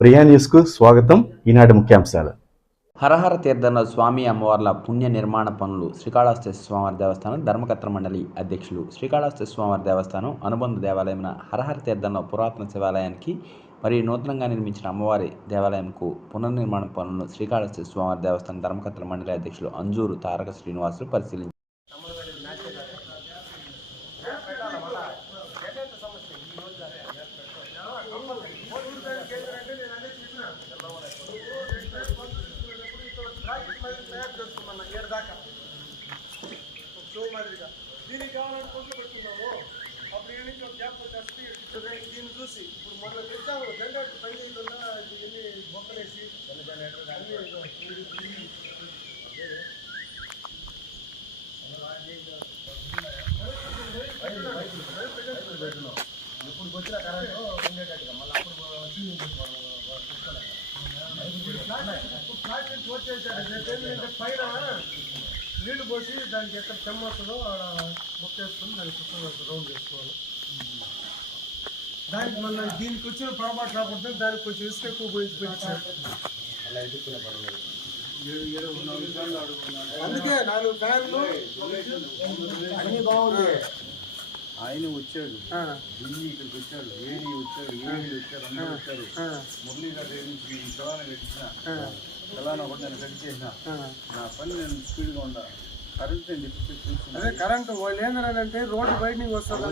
ప్రియా న్యూస్కు స్వాగతం. ఈనాటి ముఖ్యాంశాలు. హరహర తీర్థంలో స్వామి అమ్మవార్ల పుణ్య నిర్మాణ పనులు శ్రీకాళహస్తి స్వామివారి దేవస్థానం ధర్మకర్త మండలి అధ్యక్షులు శ్రీకాళహస్తి స్వామివారి దేవస్థానం అనుబంధ దేవాలయమైన హరహర తీర్థంలో పురాతన శివాలయానికి మరియు నూతనంగా నిర్మించిన అమ్మవారి దేవాలయంకు పునర్నిర్మాణ పనులను శ్రీకాళహస్తి స్వామివారి దేవస్థానం ధర్మకర్తల మండలి అధ్యక్షులు అంజూరు తారక శ్రీనివాసులు పరిశీలించారు. దీనికి కావాలని కొట్లు పెట్టుకున్నాము అప్పుడు ఈ నుంచి ఒక గ్యాప్ వచ్చేసి దీన్ని చూసి ఇప్పుడు మొన్న తెచ్చాము జనరేటర్ పని ఇవన్నీ బొక్కలేసి అన్ని వచ్చిన కరెంట్ ఉండేటట్టుగా మళ్ళీ అప్పుడు వచ్చి ఫ్లాట్ వచ్చేసాడు పైన నీళ్ళు పోసి దానికి ఎక్కడ చెమ్మస్తుందో ఆడ బుక్ దానికి శుభ్రంగా రౌండ్ చేసుకోవాలి దానికి మన దీనికి వచ్చిన పొరపాటు రాకుండా దానికి కొంచెం ఇసుక ఎక్కువ పోయించుకోవచ్చు అందుకే నాలుగు ఫ్యాన్లు అన్నీ బాగున్నాయి. ఆయన వచ్చాడు. ఢిల్లీ ఇక్కడికి వచ్చాడు. ఏడి వచ్చాడు ఏడి వచ్చాడు అందరూ వచ్చారు మురళీ గారి నుంచి చలానా కట్టించిన. చలానా కూడా నేను కట్టి చేసిన. నా పని నేను స్పీడ్గా ఉండా. కరెంట్ నేను అదే కరెంట్. వాళ్ళు ఏంటంటే రోడ్డు బయట నుంచి వస్తారు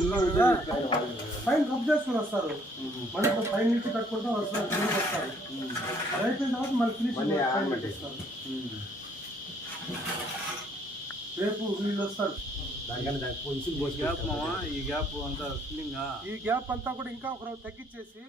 పైన కప్ చేసుకుని వస్తారు. మళ్ళీ పైన నుంచి కట్టుకుంటూ వస్తారు. అది అయిపోయిన తర్వాత మళ్ళీ చేస్తారు రేపు వీళ్ళు వస్తారు. ఈ గ్యాప్ మావా? ఈ గ్యాప్ అంతా ఫిల్లింగ్ ఈ గ్యాప్ అంతా కూడా ఇంకా ఒక తగ్గించేసి